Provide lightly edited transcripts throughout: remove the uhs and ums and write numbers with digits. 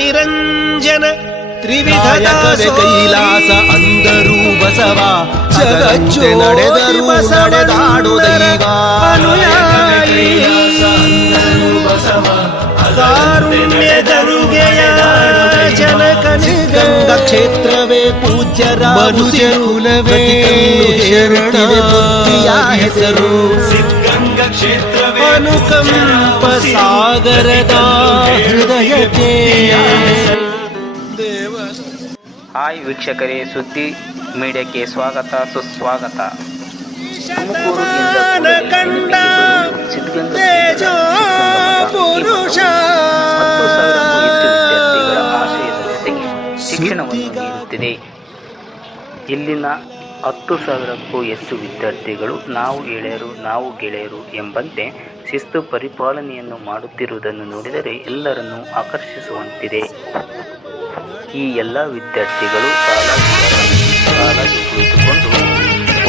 ನಿರಂಜನ ತ್ರಿವಿಧ ಕೈಲಾಸ ಅಂದರು ಬಸವ ಜಗಚ್ಚು ನಡೆದರು ನಡೆದಾಡು ದೈವ ಕಾರುಣ್ಯ ಗಂಗೆಯ ಗಂಗಾ ಕ್ಷೇತ್ರವೇ ಪೂಜ್ಯರ ಕುಲವೇ ಬುದ್ಧಿಯ ಹೆಸರು ಸಿದ್ಧಗಂಗಾ ಕ್ಷೇತ್ರವೇ ಅನುಕಂಪ ಸಾಗರದ ಹೃದಯಕ್ಕೆ. ಹಾಯ್ ವೀಕ್ಷಕರೇ, ಸುದ್ದಿ ಮೀಡಿಯಾಕ್ಕೆ ಸ್ವಾಗತ ಸುಸ್ವಾಗತ. ತುಮಕೂರು ಕಂಡ ತೇಜೋ ಪುರುಷ ಶಿಕ್ಷಣವನ್ನು ನೀಡುತ್ತಿದೆ. ಇಲ್ಲಿನ 10,000ಕ್ಕೂ ಹೆಚ್ಚು ವಿದ್ಯಾರ್ಥಿಗಳು ನಾವು ಗೆಳೆಯರು ಎಂಬಂತೆ ಶಿಸ್ತು ಪರಿಪಾಲನೆಯನ್ನು ಮಾಡುತ್ತಿರುವುದನ್ನು ನೋಡಿದರೆ ಎಲ್ಲರನ್ನೂ ಆಕರ್ಷಿಸುವಂತಿದೆ. ಈ ಎಲ್ಲ ವಿದ್ಯಾರ್ಥಿಗಳು ಸಾಲಾಗಿ ಕುಳಿತುಕೊಂಡು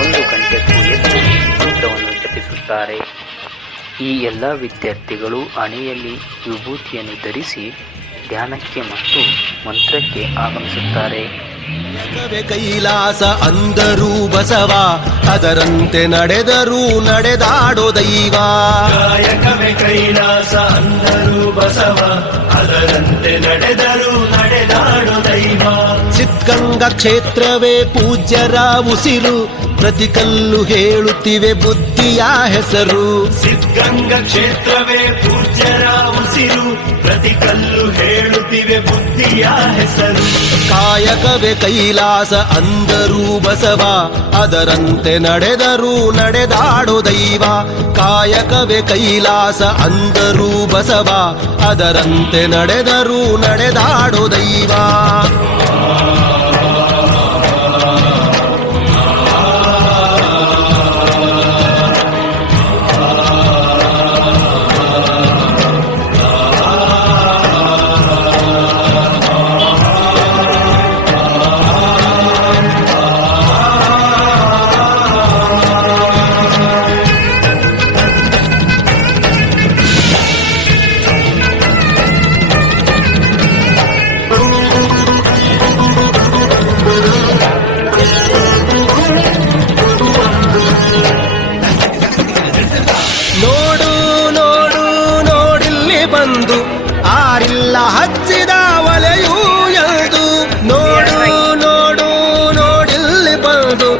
1 ಗಂಟೆಗೂ ಹೆಚ್ಚು ಮಂತ್ರವನ್ನು ಜಪಿಸುತ್ತಾರೆ. ಈ ಎಲ್ಲ ವಿದ್ಯಾರ್ಥಿಗಳು ಹಣೆಯಲ್ಲಿ ವಿಭೂತಿಯನ್ನು ಧರಿಸಿ ಧ್ಯಾನಕ್ಕೆ ಮತ್ತು ಮಂತ್ರಕ್ಕೆ ಆಗಮಿಸುತ್ತಾರೆ. ಕೈಲಾಸ ಅಂದರು ಬಸವ ಅದರಂತೆ ನಡೆದರು ನಡೆದಾಡೋ ದೈವ. ಕಾಯಕವೇ ಕೈಲಾಸ ಅಂದರು ಬಸವ ಅದರಂತೆ ನಡೆದರು ನಡೆದಾಡೋ ದೈವ. ಸಿದ್ಧಗಂಗಾ ಕ್ಷೇತ್ರವೇ ಪೂಜ್ಯರ ಉಸಿರು ಪ್ರತಿ ಕಲ್ಲು ಹೇಳುತ್ತಿವೆ ಬುದ್ಧಿಯ ಹೆಸರು. ಸಿದ್ಧಗಂಗಾ ಕ್ಷೇತ್ರವೇ ಪೂಜ್ಯರ ಉಸಿರು ಪ್ರತಿ ಕಲ್ಲು ಹೇಳುತ್ತಿವೆ ಬುದ್ಧಿಯ ಹೆಸರು. ಕಾಯಕವೇ ಕೈಲಾಸ ಅಂದರು ಬಸವ ಅದರಂತೆ ನಡೆದರು ನಡೆದಾಡೋ ದೈವ. ಕಾಯಕವೇ ಕೈಲಾಸ ಅಂದರು ಬಸವ ಅದರಂತೆ ನಡೆದರು ನಡೆದಾಡೋ ದೈವ. ಆರಿಲ್ಲ ಹಚ್ಚಿದ ಒಲೆಯೂ ಎಲ್ದು ನೋಡು ನೋಡು ನೋಡಿಲ್ಲಿ ಬಂದು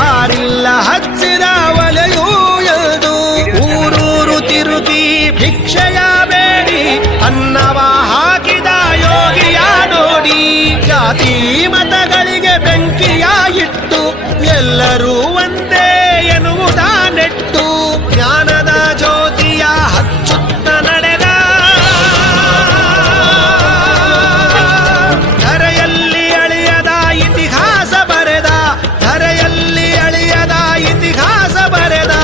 ಆರಿಲ್ಲ ಹಚ್ಚಿದ ಒಲೆಯೂ ಎಲ್ದು ಊರೂರು ತಿರುಗಿ ಭಿಕ್ಷೆಯ ಬೇಡಿ ಅನ್ನವ ಹಾಕಿದ ಯೋಗಿಯ ನೋಡಿ. ಜಾತಿ ಮತಗಳಿಗೆ ಬೆಂಕಿಯ ಇಟ್ಟು ಎಲ್ಲರೂ ಒಂದೇ ಎನ್ನುವುದ ನೆಟ್ಟು ಜ್ಞಾನದ ಜ್ಯೋತಿಯ ಹಚ್ಚುತ್ತ ನಡೆದ ಧರೆಯಲ್ಲಿ ಅಳಿಯದ ಇತಿಹಾಸ ಬರೆದ ಧರೆಯಲ್ಲಿ ಅಳಿಯದ ಇತಿಹಾಸ ಬರೆದ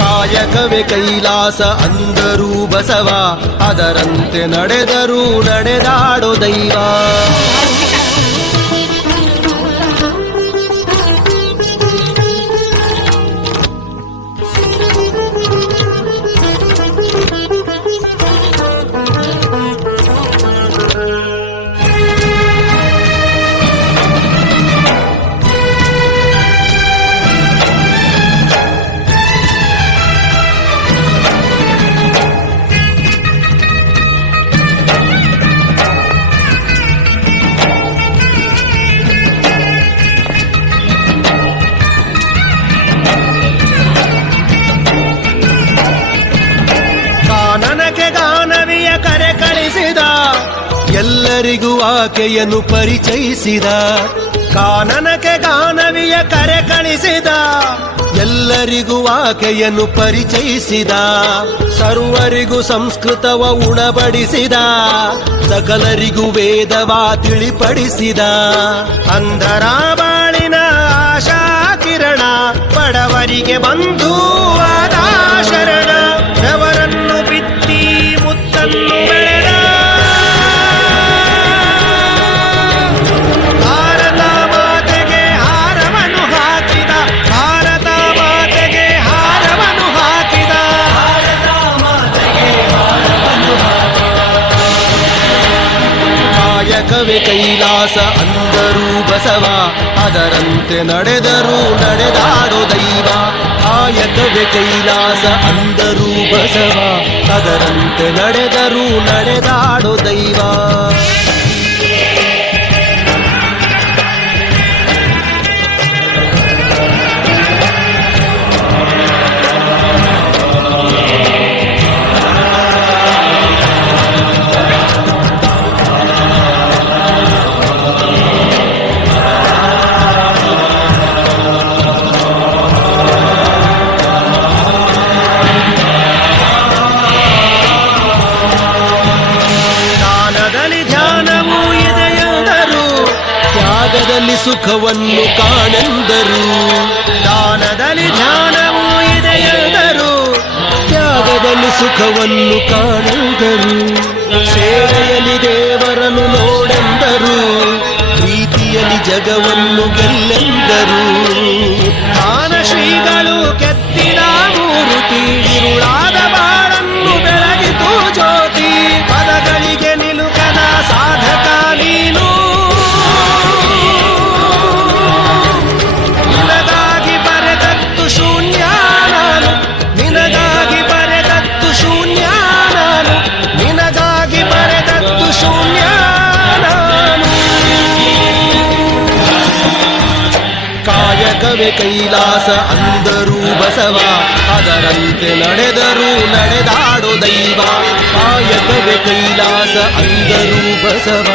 ಕಾಯಕವೇ ಕೈಲಾಸ ಅಂದರು ಬಸವ ಅದರಂತೆ ನಡೆದರು ನಡೆದಾಡೋ ದೈವ. ಎಲ್ಲರಿಗೂ ಆಕೆಯನ್ನು ಪರಿಚಯಿಸಿದ. ಕಾನನಕ್ಕೆ ಗಾನವಿಯ ಕರೆ ಕಳಿಸಿದ ಎಲ್ಲರಿಗೂ ಆಕೆಯನ್ನು ಪರಿಚಯಿಸಿದ. ಸರ್ವರಿಗೂ ಸಂಸ್ಕೃತವ ಉಣಬಡಿಸಿದ ಸಕಲರಿಗೂ ವೇದವ ತಿಳಿಪಡಿಸಿದ. ಅಂಧರ ಬಾಳಿನ ಆಶಾ ಕಿರಣ ಬಡವರಿಗೆ ಬಂಧುವಾದ ಶರಣ. ಬೆವರನ್ನು ಬಿತ್ತಿ ಮುತ್ತನ್ನು ಬೆಳೆದ ಭಾರತ ಮಾತೆಗೆ ಹಾರವನ್ನು ಹಾಕಿದ. ಭಾರತ ಮಾತೆಗೆ ಹಾರ ಕಾಯಕವೇ ಕೈಲಾಸ ಅಂದರೂ ಬಸವ, ಅದರಂತೆ ನಡೆದರೂ ನಡೆದಾಡೋ ದೈವ. ಕಾಯಕವೇ ಕೈಲಾಸ ಅಂದರೂ ಬಸವ, ಅದರಂತೆ ನಡೆದರೂ ನಡೆದಾಡೋ ದೈವ. ತ್ಯಾಗದಲ್ಲಿ ಸುಖವನ್ನು ಕಾಣೆಂದರು, ದಾನದಲ್ಲಿ ಧ್ಯಾನವೂ ಇದೆಯೆಂದರು. ತ್ಯಾಗದಲ್ಲಿ ಸುಖವನ್ನು ಕಾಣೆಂದರು, ಸೇವೆಯಲ್ಲಿ ದೇವರನ್ನು ನೋಡೆಂದರು, ಪ್ರೀತಿಯಲ್ಲಿ ಜಗವನ್ನು ಗೆಲ್ಲೆಂದರು. ದಾನ ಶ್ರೀಗಳು ಕೆತ್ತಿದ ಮೂರುತಿ, ಇರುಳಾದ ಬಾಳನ್ನು ಬೆಳಗಿತು ಜ್ಯೋತಿ. ಪದಗಳಿಗೆ ನಿಲುಕದ ಸಾಧಕ ನೀನು, ನಿನಗಾಗಿ ಬರೆದತ್ತು ಶೂನ್ಯ ನಾನು, ನಿನಗಾಗಿ ಬರೆದತ್ತು ಶೂನ್ಯ ನಾನು, ನಿನಗಾಗಿ ಬರೆದತ್ತು ಶೂನ್ಯ ನಾನು. ಕಾಯಕವೇ ಕೈಲಾಸ ಅಂದರೂ ಬಸವ, ಅದರಂತೆ ನಡೆದರೂ ನಡೆದಾಡೋ ದೈವ. ಕಾಯಕವೇ ಕೈಲಾಸ ಅಂದರೂ ಬಸವ,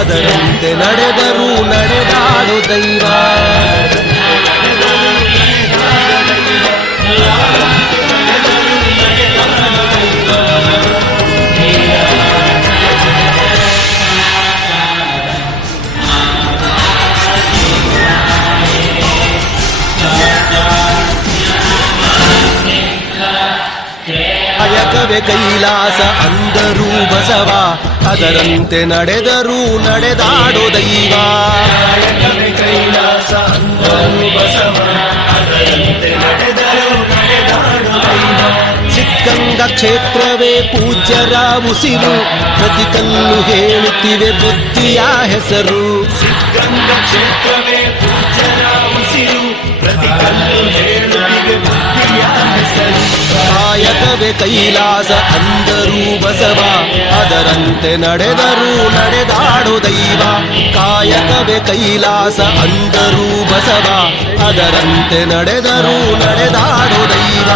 ಅದರಂತೆ ನಡೆದರೂ ನಡೆದಾಡೋ ದೈವ. ಕಾಯಕವೇ ಕೈಲಾಸ ಅಂದರೂ ಬಸವ, ಅದರಂತೆ ನಡೆದರೂ ನಡೆದಾಡೋ ದೈವ. ಕಾಯಕವೇ ಕೈಲಾಸ ಅಂದರೂ ಬಸವ, ಅದರಂತೆ ನಡೆದರೂ ನಡೆದಾಡೋ ದೈವ. ಸಿದ್ಧಗಂಗ ಕ್ಷೇತ್ರವೇ ಪೂಜ್ಯರ ಉಸಿರು, ಪ್ರತಿ ಕಲ್ಲು ಹೇಳುತ್ತಿವೆ ಬುದ್ಧಿಯ ಹೆಸರು. ಸಿದ್ಧಗಂಗ ಕ್ಷೇತ್ರವೇ ಪೂಜ್ಯರ ಉಸಿರು, ಪ್ರತಿ ಕಲ್ಲು ಹೇಳುತ್ತಿವೆ ಬುದ್ಧಿಯ ಹೆಸರು. ಕಾಯಕವೇ ಕೈಲಾಸ ಅಂದರೂ ಬಸವ, ಅದರಂತೆ ನಡೆದರೂ ನಡೆದಾಡೋ ದೈವ. ಕಾಯಕವೇ ಕೈಲಾಸ ಅಂದರೂ ಬಸವ, ಅದರಂತೆ ನಡೆದರೂ ನಡೆದಾಡೋ ದೈವ.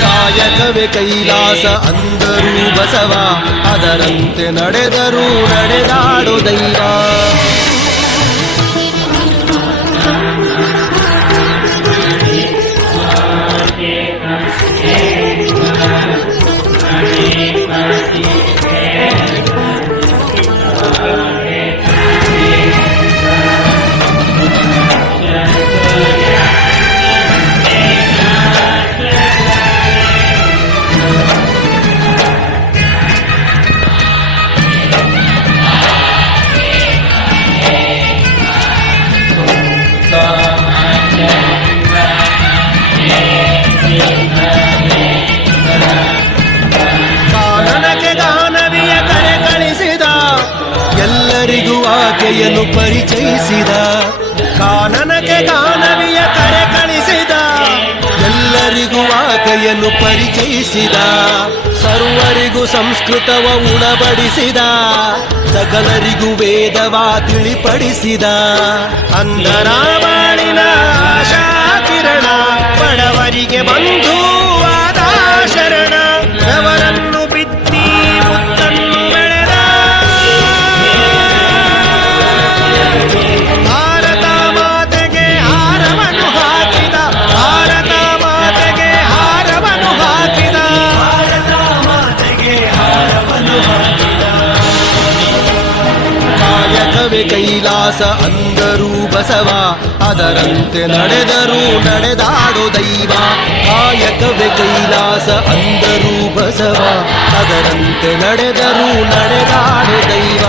ಕಾಯಕವೇ ಕೈಲಾಸ ಅಂದರೂ ಬಸವ, ಅದರಂತೆ ನಡೆದರೂ ನಡೆದಾಡೋ ದೈವ. ಕಾನನಕ್ಕೆ ಗಾನವಿಯ ಕರೆ ಕಳಿಸಿದ, ಎಲ್ಲರಿಗೂ ಆಕೆಯನ್ನು ಪರಿಚಯಿಸಿದ. ಕಾನನಕ್ಕೆ ಗಾನವಿಯ ಕರೆ ಕಳಿಸಿದ, ಎಲ್ಲರಿಗೂ ಆಕೆಯನ್ನು ಪರಿಚಯಿಸಿದ. ಸರ್ವರಿಗೂ ಸಂಸ್ಕೃತವ ಉಣಬಡಿಸಿದ, ಸಕಲರಿಗೂ ವೇದವ ತಿಳಿಪಡಿಸಿದ. ಅಂಧರ ಬಾಳಿನ ಆಶಾ ಕಿರಣ, ಬಡವರಿಗೆ ಬಂಧುವಾದ ಶರಣ, ಅವರನ್ನು ಬಿತ್ತಿ ಮುತ್ತನ್ನು ಬೆಳೆದ. ಭಾರತ ಮಾತೆಗೆ ಹಾರವನ್ನು ಹಾಕಿದ, ಭಾರತ ಮಾತೆಗೆ ಹಾರವನ್ನು ಹಾಕಿದ, ಭಾರತ ಮಾತೆಗೆ ಹಾರವನ್ನು ಹಾಕಿದ. ಕಾಯಕವೇ ಕೈಲಾಸ ಅಂದರು ಬಸವ, ಅದರಂತೆ ನಡೆದರು ನಡೆದಾಡೋ ದೈವ. ಕಾಯಕವೇ ಕೈಲಾಸ ಅಂದರು ಬಸವ, ಅದರಂತೆ ನಡೆದರು ನಡೆದಾಡೋ ದೈವ.